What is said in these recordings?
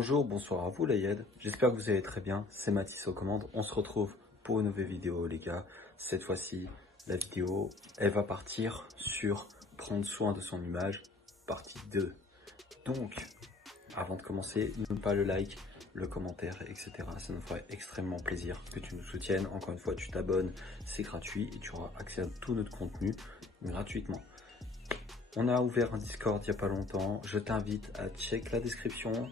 Bonjour, bonsoir à vous les YED, j'espère que vous allez très bien, c'est Mathis aux commandes, on se retrouve pour une nouvelle vidéo les gars. Cette fois-ci, la vidéo, elle va partir sur prendre soin de son image, partie 2. Donc, avant de commencer, n'oublie pas le like, le commentaire, etc. Ça nous ferait extrêmement plaisir que tu nous soutiennes. Encore une fois, tu t'abonnes, c'est gratuit et tu auras accès à tout notre contenu gratuitement. On a ouvert un Discord il n'y a pas longtemps, je t'invite à check la description.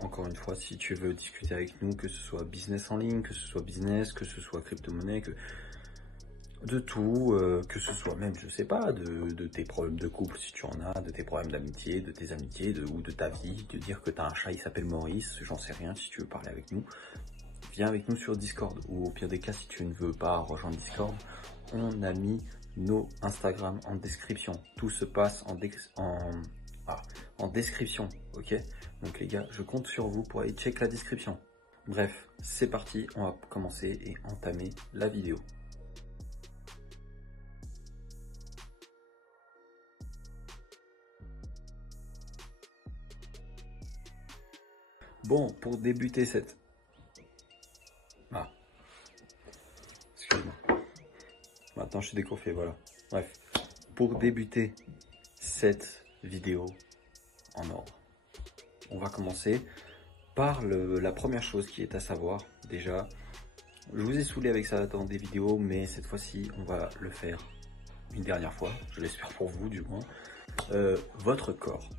Encore une fois, si tu veux discuter avec nous, que ce soit business en ligne, que ce soit business, que ce soit crypto-monnaie, de tout, que ce soit même, je sais pas, de tes problèmes de couple si tu en as, de tes problèmes d'amitié, de tes amitiés, ou de ta vie, de dire que tu as un chat, il s'appelle Maurice, j'en sais rien, si tu veux parler avec nous, viens avec nous sur Discord, ou au pire des cas, si tu ne veux pas rejoindre Discord, on a mis nos Instagram en description. Tout se passe en description, ok? Donc les gars, je compte sur vous pour aller check la description. Bref, c'est parti, on va commencer et entamer la vidéo. Bon, pour débuter cette... Excuse-moi. Maintenant, je suis décoiffé, voilà. Bref, pour débuter cette vidéo en ordre, on va commencer par la première chose qui est à savoir. Déjà, je vous ai saoulé avec ça dans des vidéos, mais cette fois-ci, on va le faire une dernière fois, je l'espère pour vous du moins. Votre corps.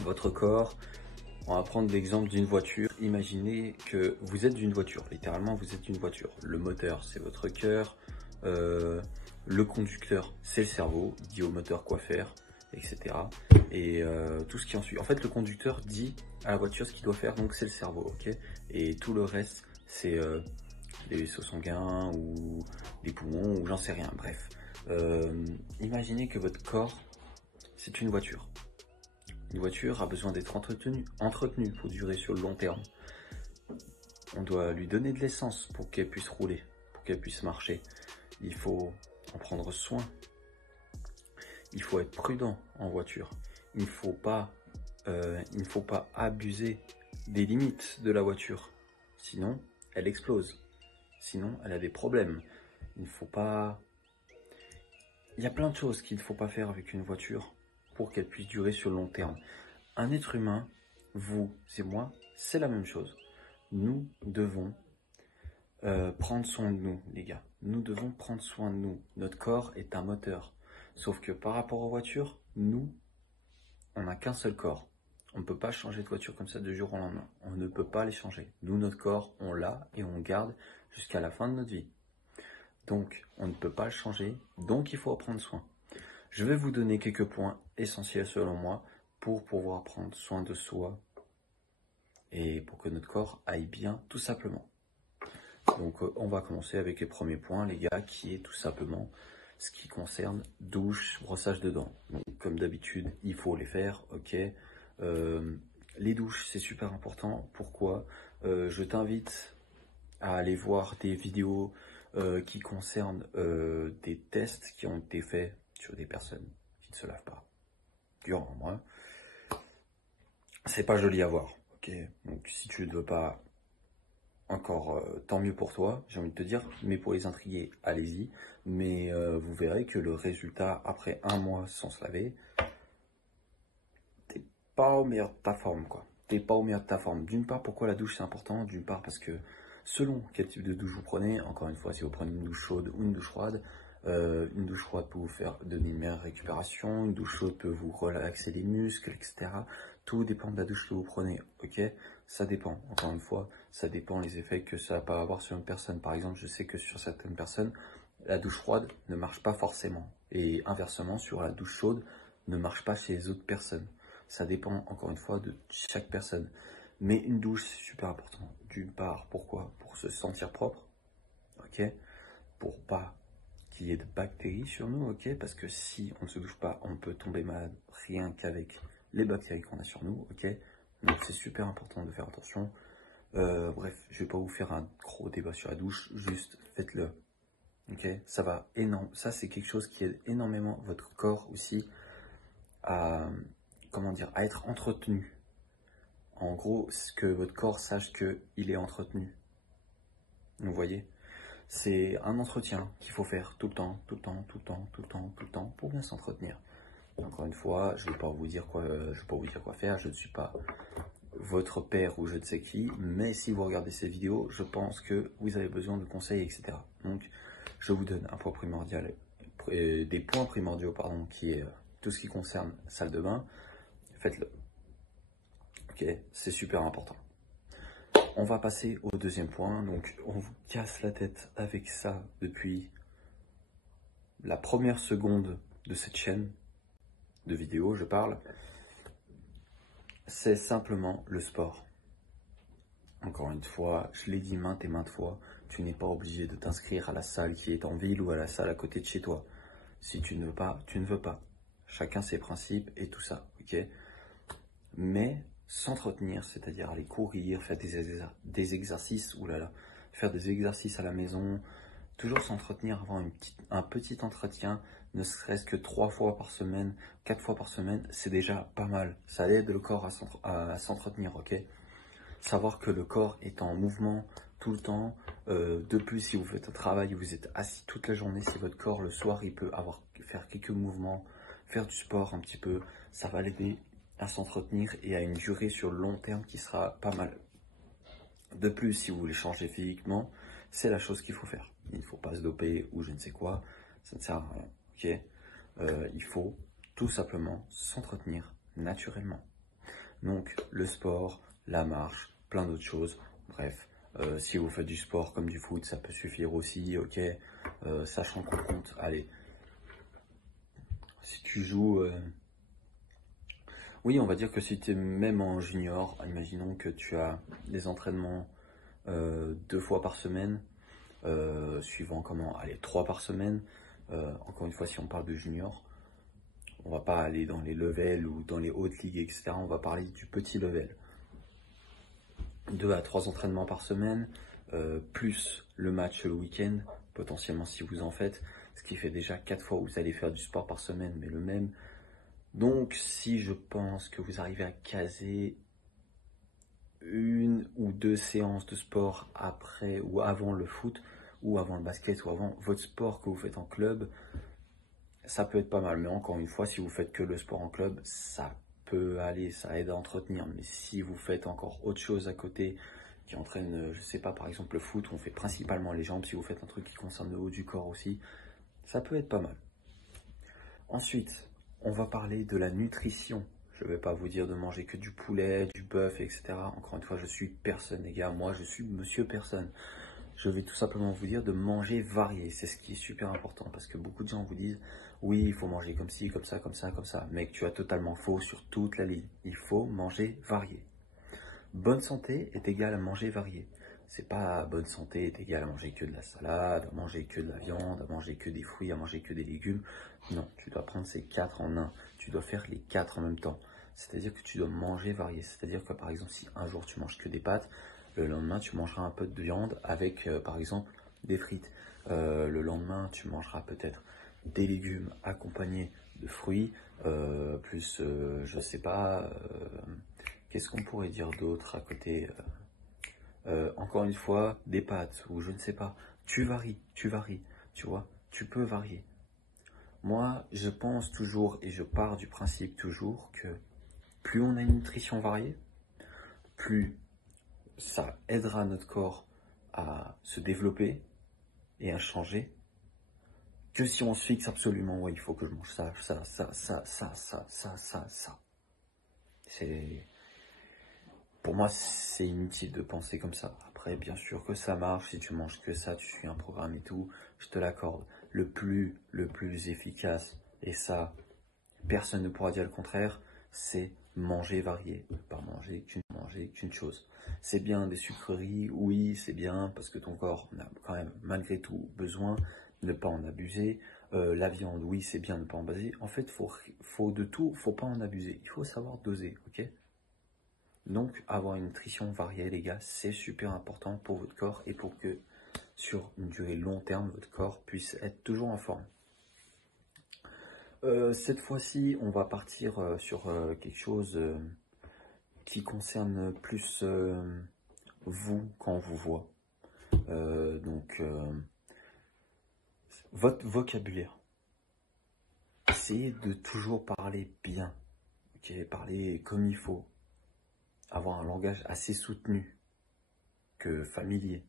Votre corps, on va prendre l'exemple d'une voiture. Imaginez que vous êtes une voiture, littéralement vous êtes une voiture. Le moteur, c'est votre cœur. Le conducteur, c'est le cerveau, il dit au moteur quoi faire, etc. Et tout ce qui en suit. En fait, le conducteur dit à la voiture ce qu'il doit faire, donc c'est le cerveau, ok? Et tout le reste, c'est les vaisseaux sanguins ou les poumons ou j'en sais rien, bref. Imaginez que votre corps, c'est une voiture. Une voiture a besoin d'être entretenue pour durer sur le long terme. On doit lui donner de l'essence pour qu'elle puisse rouler, pour qu'elle puisse marcher. Il faut en prendre soin. Il faut être prudent en voiture. Il ne faut pas abuser des limites de la voiture. Sinon, elle explose. Sinon, elle a des problèmes. Il ne faut pas... Il y a plein de choses qu'il ne faut pas faire avec une voiture pour qu'elle puisse durer sur le long terme. Un être humain, vous et moi, c'est la même chose. Nous devons prendre soin de nous, les gars. Nous devons prendre soin de nous. Notre corps est un moteur. Sauf que par rapport aux voitures, nous, on n'a qu'un seul corps. On ne peut pas changer de voiture comme ça de jour au lendemain. On ne peut pas les changer. Nous, notre corps, on l'a et on le garde jusqu'à la fin de notre vie. Donc, on ne peut pas le changer. Donc, il faut en prendre soin. Je vais vous donner quelques points essentiels selon moi pour pouvoir prendre soin de soi et pour que notre corps aille bien tout simplement. Donc on va commencer avec les premiers points les gars, qui est tout simplement ce qui concerne douche, brossage de dents. Donc, comme d'habitude, il faut les faire, ok. Les douches, c'est super important. Pourquoi? Je t'invite à aller voir des vidéos qui concernent des tests qui ont été faits sur des personnes qui ne se lavent pas durant un mois. C'est pas joli à voir, ok. Donc si tu ne veux pas, encore tant mieux pour toi, j'ai envie de te dire, mais pour les intriguer, allez-y. Mais vous verrez que le résultat, après un mois sans se laver, t'es pas au meilleur de ta forme, quoi. T'es pas au meilleur de ta forme. D'une part, pourquoi la douche c'est important? D'une part, parce que selon quel type de douche vous prenez, encore une fois, si vous prenez une douche chaude ou une douche froide peut vous faire donner une meilleure récupération, une douche chaude peut vous relaxer les muscles, etc. Tout dépend de la douche que vous prenez, ok? Ça dépend, encore une fois, ça dépend les effets que ça va avoir sur une personne. Par exemple, je sais que sur certaines personnes, la douche froide ne marche pas forcément. Et inversement, sur la douche chaude, ne marche pas chez les autres personnes. Ça dépend, encore une fois, de chaque personne. Mais une douche, c'est super important. D'une part, pourquoi? Pour se sentir propre, ok? Pour pas qu'il y ait de bactéries sur nous, ok? Parce que si on ne se douche pas, on peut tomber malade rien qu'avec les bactéries qu'on a sur nous, ok? Donc c'est super important de faire attention. Bref, je vais pas vous faire un gros débat sur la douche, juste faites-le, ok? Ça va énorme. Ça c'est quelque chose qui aide énormément votre corps aussi à, comment dire, à être entretenu En gros, que votre corps sache qu'il est entretenu. Vous voyez? C'est un entretien qu'il faut faire tout le temps, tout le temps, tout le temps, tout le temps, tout le temps, pour bien s'entretenir. Encore une fois, je ne vais pas vous dire quoi, faire, je ne suis pas votre père ou je ne sais qui, mais si vous regardez ces vidéos, je pense que vous avez besoin de conseils, etc. Donc, je vous donne un point primordial, des points primordiaux, pardon, qui est tout ce qui concerne salle de bain. Faites-le. Ok, c'est super important. On va passer au deuxième point. Donc, on vous casse la tête avec ça depuis la première seconde de cette chaîne de vidéo, je parle. C'est simplement le sport. Encore une fois, je l'ai dit maintes et maintes fois, tu n'es pas obligé de t'inscrire à la salle qui est en ville ou à la salle à côté de chez toi. Si tu ne veux pas, tu ne veux pas. Chacun ses principes et tout ça, ok? Mais s'entretenir, c'est-à-dire aller courir, faire des exercices, oulala, faire des exercices à la maison, toujours s'entretenir, avoir un petit entretien, ne serait-ce que 3 fois par semaine, 4 fois par semaine, c'est déjà pas mal. Ça aide le corps à s'entretenir, ok? Savoir que le corps est en mouvement tout le temps. De plus, si vous faites un travail, vous êtes assis toute la journée, si votre corps le soir, il peut faire quelques mouvements, faire du sport un petit peu, ça va l'aider à s'entretenir et à une durée sur le long terme qui sera pas mal. De plus, si vous voulez changer physiquement, c'est la chose qu'il faut faire. Il ne faut pas se doper ou je ne sais quoi, ça ne sert à rien. Ok, il faut tout simplement s'entretenir naturellement. Donc le sport, la marche, plein d'autres choses. Bref, si vous faites du sport comme du foot, ça peut suffire aussi, ok. Sachant qu'on compte, allez, si tu joues, oui, on va dire que si tu es même en junior, imaginons que tu as des entraînements 2 fois par semaine, suivant comment, allez, 3 par semaine. Encore une fois, si on parle de junior, on va pas aller dans les levels ou dans les hautes ligues, etc. On va parler du petit level. 2 à 3 entraînements par semaine, plus le match le week-end, potentiellement si vous en faites, ce qui fait déjà 4 fois où vous allez faire du sport par semaine, mais le même. Donc si je pense que vous arrivez à caser 1 ou 2 séances de sport après ou avant le foot, ou avant le basket, ou avant votre sport que vous faites en club, ça peut être pas mal. Mais encore une fois, si vous faites que le sport en club, ça peut aller, ça aide à entretenir. Mais si vous faites encore autre chose à côté qui entraîne, je sais pas, par exemple le foot, où on fait principalement les jambes, si vous faites un truc qui concerne le haut du corps aussi, ça peut être pas mal. Ensuite, on va parler de la nutrition. Je ne vais pas vous dire de manger que du poulet, du bœuf, etc. Encore une fois, je suis personne, les gars. Moi, je suis monsieur personne. Je vais tout simplement vous dire de manger varié. C'est ce qui est super important parce que beaucoup de gens vous disent oui, il faut manger comme ci, comme ça, comme ça, comme ça. Mec, tu as totalement faux sur toute la ligne. Il faut manger varié. Bonne santé est égale à manger varié. C'est pas bonne santé est égale à manger que de la salade, à manger que de la viande, à manger que des fruits, à manger que des légumes. Non, tu dois prendre ces 4 en un. Tu dois faire les 4 en même temps. C'est-à-dire que tu dois manger varié. C'est-à-dire que par exemple, si un jour tu manges que des pâtes, le lendemain tu mangeras un peu de viande avec par exemple des frites. Le lendemain tu mangeras peut-être des légumes accompagnés de fruits, plus je sais pas, qu'est-ce qu'on pourrait dire d'autre à côté, encore une fois, des pâtes ou je ne sais pas. Tu varies, tu vois, tu peux varier. Moi, je pense toujours et je pars du principe toujours que plus on a une nutrition variée, plus ça aidera notre corps à se développer et à changer, que si on se fixe absolument, ouais, il faut que je mange ça. C'est, pour moi, c'est inutile de penser comme ça. Après, bien sûr que ça marche, si tu manges que ça, tu suis un programme et tout, je te l'accorde. Le plus efficace, et ça, personne ne pourra dire le contraire, c'est manger varié, ne pas manger qu'une chose. C'est bien des sucreries, oui, c'est bien, parce que ton corps a quand même, malgré tout, besoin de ne pas en abuser. La viande, oui, c'est bien de ne pas en abuser. En fait, faut de tout, faut pas en abuser. Il faut savoir doser, ok? Donc, avoir une nutrition variée, les gars, c'est super important pour votre corps et pour que, sur une durée long terme, votre corps puisse être toujours en forme. Cette fois-ci, on va partir sur quelque chose qui concerne plus vous quand on vous voit. Votre vocabulaire. Essayez de toujours parler bien, ok, parler comme il faut, avoir un langage assez soutenu que familier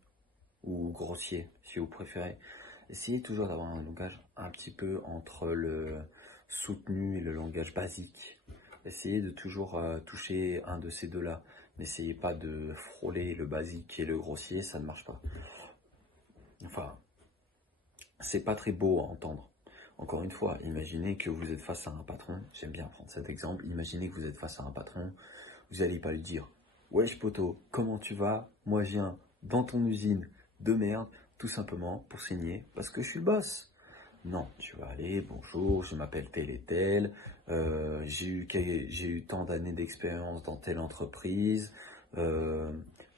ou grossier, si vous préférez. Essayez toujours d'avoir un langage un petit peu entre le soutenu et le langage basique. Essayez de toujours toucher un de ces deux-là. N'essayez pas de frôler le basique et le grossier, ça ne marche pas. Enfin, c'est pas très beau à entendre. Encore une fois, imaginez que vous êtes face à un patron, j'aime bien prendre cet exemple, imaginez que vous êtes face à un patron, vous n'allez pas lui dire « Wesh poto, comment tu vas? Moi je viens dans ton usine de merde, tout simplement pour signer parce que je suis le boss. » Non, tu vas aller, bonjour, je m'appelle tel et tel, j'ai eu tant d'années d'expérience dans telle entreprise,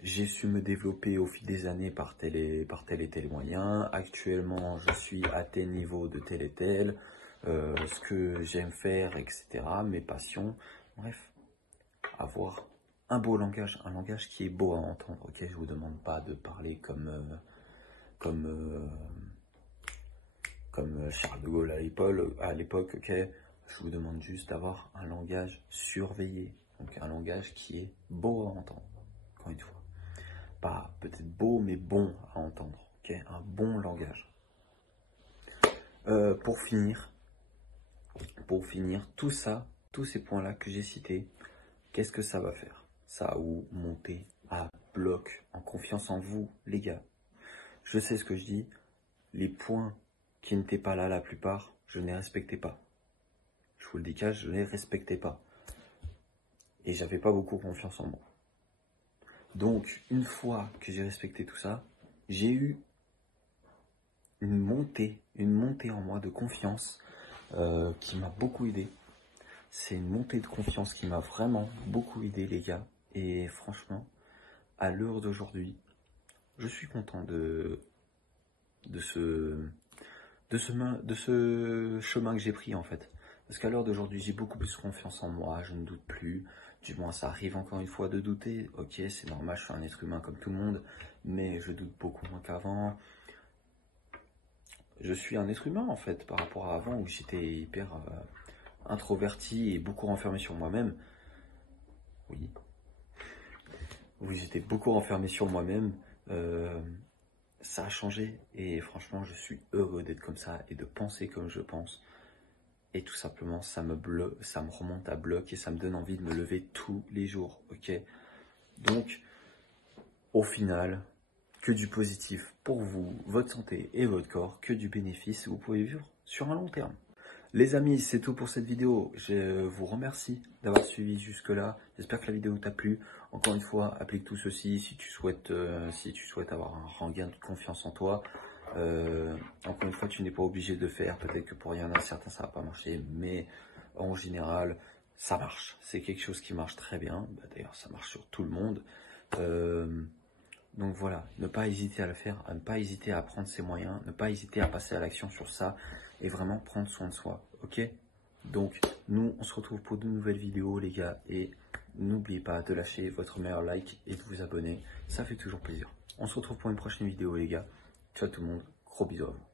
j'ai su me développer au fil des années par tel et tel moyen. Actuellement, je suis à tel niveau de tel et tel, ce que j'aime faire, etc. Mes passions. Bref, avoir un beau langage, un langage qui est beau à entendre. Ok, je vous demande pas de parler comme Charles de Gaulle à l'époque. Ok, je vous demande juste d'avoir un langage surveillé, donc un langage qui est beau à entendre. Encore une fois. Pas peut-être beau, mais bon à entendre, ok, un bon langage. Pour finir, tout ça, tous ces points-là que j'ai cités, qu'est-ce que ça va faire? Ça va vous monter à bloc, en confiance en vous, les gars. Je sais ce que je dis, les points qui n'étaient pas là, la plupart, je ne les respectais pas. Je vous le dis, je ne les respectais pas. Et j'avais pas beaucoup confiance en moi. Donc, une fois que j'ai respecté tout ça, j'ai eu une montée en moi de confiance qui m'a beaucoup aidé. C'est une montée de confiance qui m'a vraiment beaucoup aidé, les gars. Et franchement, à l'heure d'aujourd'hui, je suis content de ce chemin que j'ai pris, en fait. Parce qu'à l'heure d'aujourd'hui, j'ai beaucoup plus confiance en moi, je ne doute plus. Du moins, ça arrive encore une fois de douter. Ok, c'est normal, je suis un être humain comme tout le monde, mais je doute beaucoup moins qu'avant. Je suis un être humain, en fait, par rapport à avant, où j'étais hyper introverti et beaucoup renfermé sur moi-même. Oui. Où j'étais beaucoup renfermé sur moi-même. Ça a changé, et franchement, je suis heureux d'être comme ça et de penser comme je pense. Et tout simplement, ça me remonte à bloc et ça me donne envie de me lever tous les jours, ok? Donc, au final, que du positif pour vous, votre santé et votre corps, que du bénéfice, vous pouvez vivre sur un long terme. Les amis, c'est tout pour cette vidéo. Je vous remercie d'avoir suivi jusque-là. J'espère que la vidéo t'a plu. Encore une fois, applique tout ceci si tu souhaites avoir un regain de confiance en toi. Encore une fois, tu n'es pas obligé de le faire. Peut-être que pour y en a certains, ça va pas marcher, mais en général, ça marche. C'est quelque chose qui marche très bien. D'ailleurs, ça marche sur tout le monde. Donc voilà, ne pas hésiter à le faire, à ne pas hésiter à prendre ses moyens, ne pas hésiter à passer à l'action sur ça et vraiment prendre soin de soi, ok? Donc, nous, on se retrouve pour de nouvelles vidéos, les gars, et n'oubliez pas de lâcher votre meilleur like et de vous abonner, ça fait toujours plaisir. On se retrouve pour une prochaine vidéo, les gars. Ciao tout le monde, gros bisous à vous.